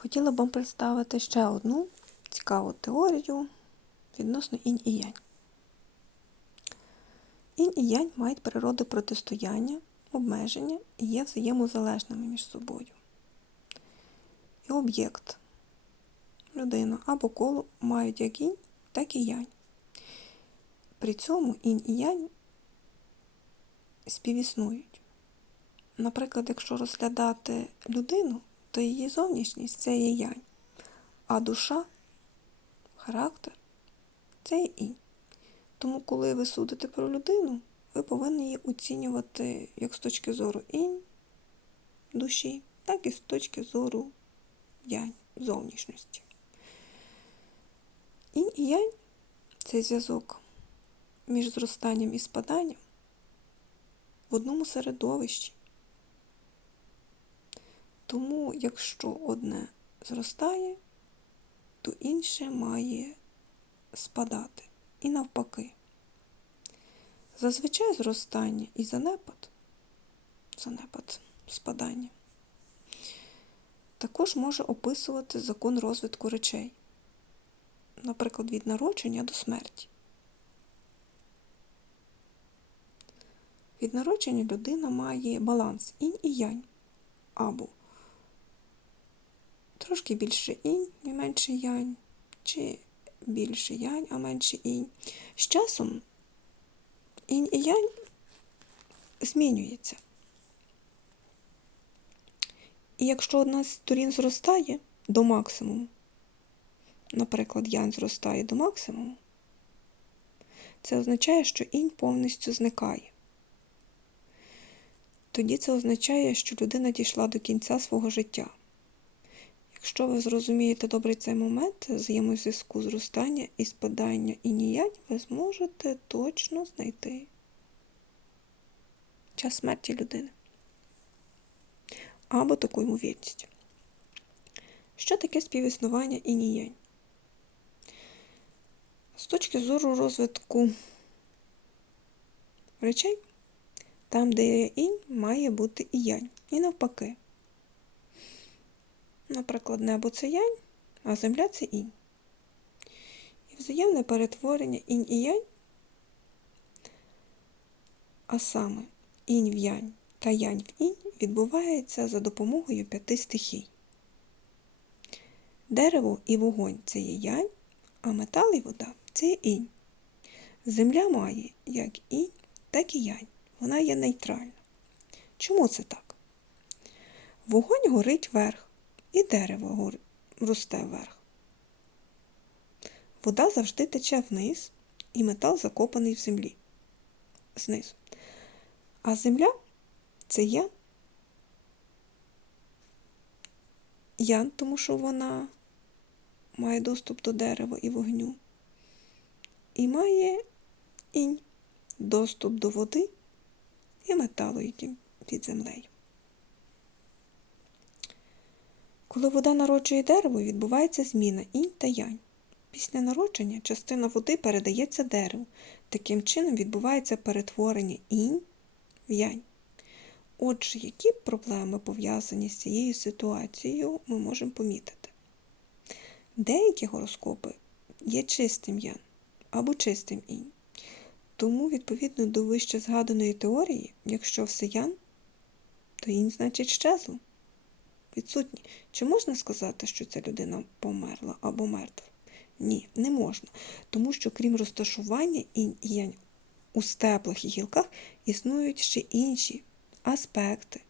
Хотіла б вам представити ще одну цікаву теорію відносно інь і янь. Інь і янь мають природу протистояння, обмеження і є взаємозалежними між собою. І об'єкт, людина або коло мають як інь, так і янь. При цьому інь і янь співіснують. Наприклад, якщо розглядати людину, то її зовнішність це є янь, а душа, характер це є інь. Тому, коли ви судите про людину, ви повинні її оцінювати як з точки зору інь душі, так і з точки зору янь зовнішності. Інь і янь це зв'язок між зростанням і спаданням в одному середовищі. Тому, якщо одне зростає, то інше має спадати. І навпаки. Зазвичай зростання і занепад, занепад спадання, також може описувати закон розвитку речей, наприклад, від народження до смерті. Від народження людина має баланс інь і янь, або трошки більше інь і менше янь, чи більше янь, а менше інь. З часом інь і янь змінюється. І якщо одна з сторін зростає до максимуму, наприклад, янь зростає до максимуму, це означає, що інь повністю зникає. Тоді це означає, що людина дійшла до кінця свого життя. Якщо ви зрозумієте добре цей момент взаємозв'язку зростання і спадання і ніянь, ви зможете точно знайти час смерті людини або таку ймовірність. Що таке співіснування і ніянь? З точки зору розвитку речей, там, де є інь, має бути і янь. І навпаки. Наприклад, небо це янь, а земля це інь. І взаємне перетворення інь і янь, а саме інь в янь та янь в інь відбувається за допомогою п'яти стихій. Дерево і вогонь це є янь, а метал і вода це є інь. Земля має як інь, так і янь. Вона є нейтральна. Чому це так? Вогонь горить вверх, і дерево росте вверх. Вода завжди тече вниз, і метал закопаний в землі знизу. А земля це ян. Ян, тому що вона має доступ до дерева і вогню. І має інь доступ до води і металу, яким під землею. Коли вода народжує дерево, відбувається зміна інь та янь. Після народження частина води передається дереву. Таким чином відбувається перетворення інь в янь. Отже, які проблеми пов'язані з цією ситуацією, ми можемо помітити. Деякі гороскопи є чистим ян або чистим інь. Тому, відповідно до вище згаданої теорії, якщо все ян, то інь значить щезло відсутні. Чи можна сказати, що ця людина померла або мертва? Ні, не можна. Тому що, крім розташування інь і янь у степлах і гілках, існують ще інші аспекти,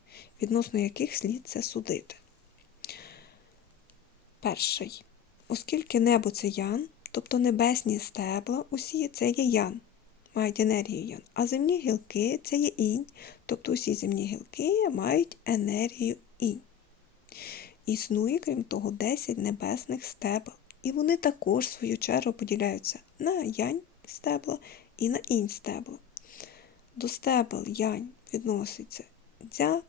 відносно яких слід це судити. Перший. Оскільки небо це ян, тобто небесні стебла, усі це є ян, мають енергію ян, а земні гілки це є інь, тобто усі земні гілки мають енергію інь. Існує, крім того, 10 небесних стебл, і вони також, в свою чергу, поділяються на янь стебла і на інь стебла. До стебл янь відноситься дзя,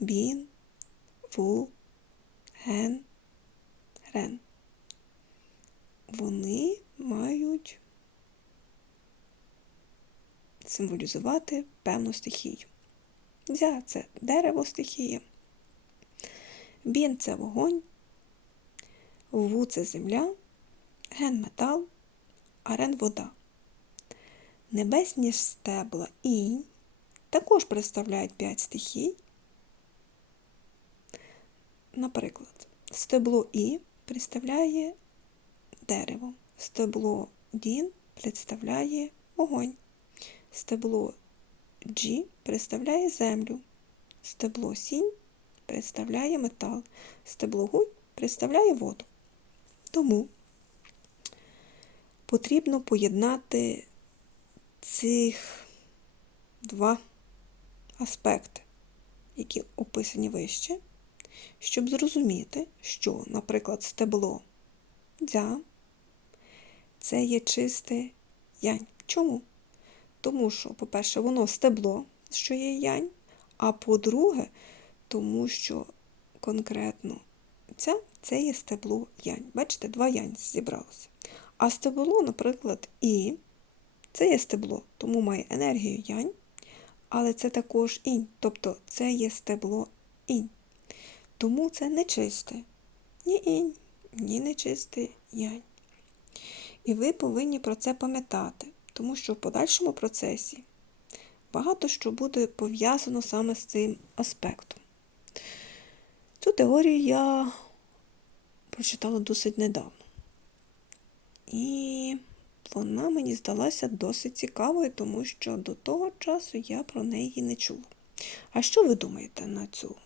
бін, ву, ген, рен. Вони мають символізувати певну стихію. Дзя це дерево стихія. Бін це вогонь, Ву це земля, ген метал, а рен вода. Небесні стебла інь також представляють п'ять стихій. Наприклад, стебло І представляє дерево, стебло Дін представляє вогонь, стебло Джі представляє землю, стебло Сінь представляє метал, стебло Гуй представляє воду. Тому потрібно поєднати цих два аспекти, які описані вище, щоб зрозуміти, що, наприклад, стебло дзя це є чисте янь. Чому? Тому що, по-перше, воно стебло, що є янь, а по-друге, тому що конкретно ця це є стебло янь. Бачите, два янь зібралося. А стебло, наприклад, і це є стебло, тому має енергію янь, але це також інь, тобто це є стебло інь. Тому це не чисте. Ні інь, ні нечистий янь. І ви повинні про це пам'ятати, тому що в подальшому процесі багато що буде пов'язано саме з цим аспектом. Цю теорію я прочитала досить недавно. І вона мені здалася досить цікавою, тому що до того часу я про неї не чула. А що ви думаєте на цю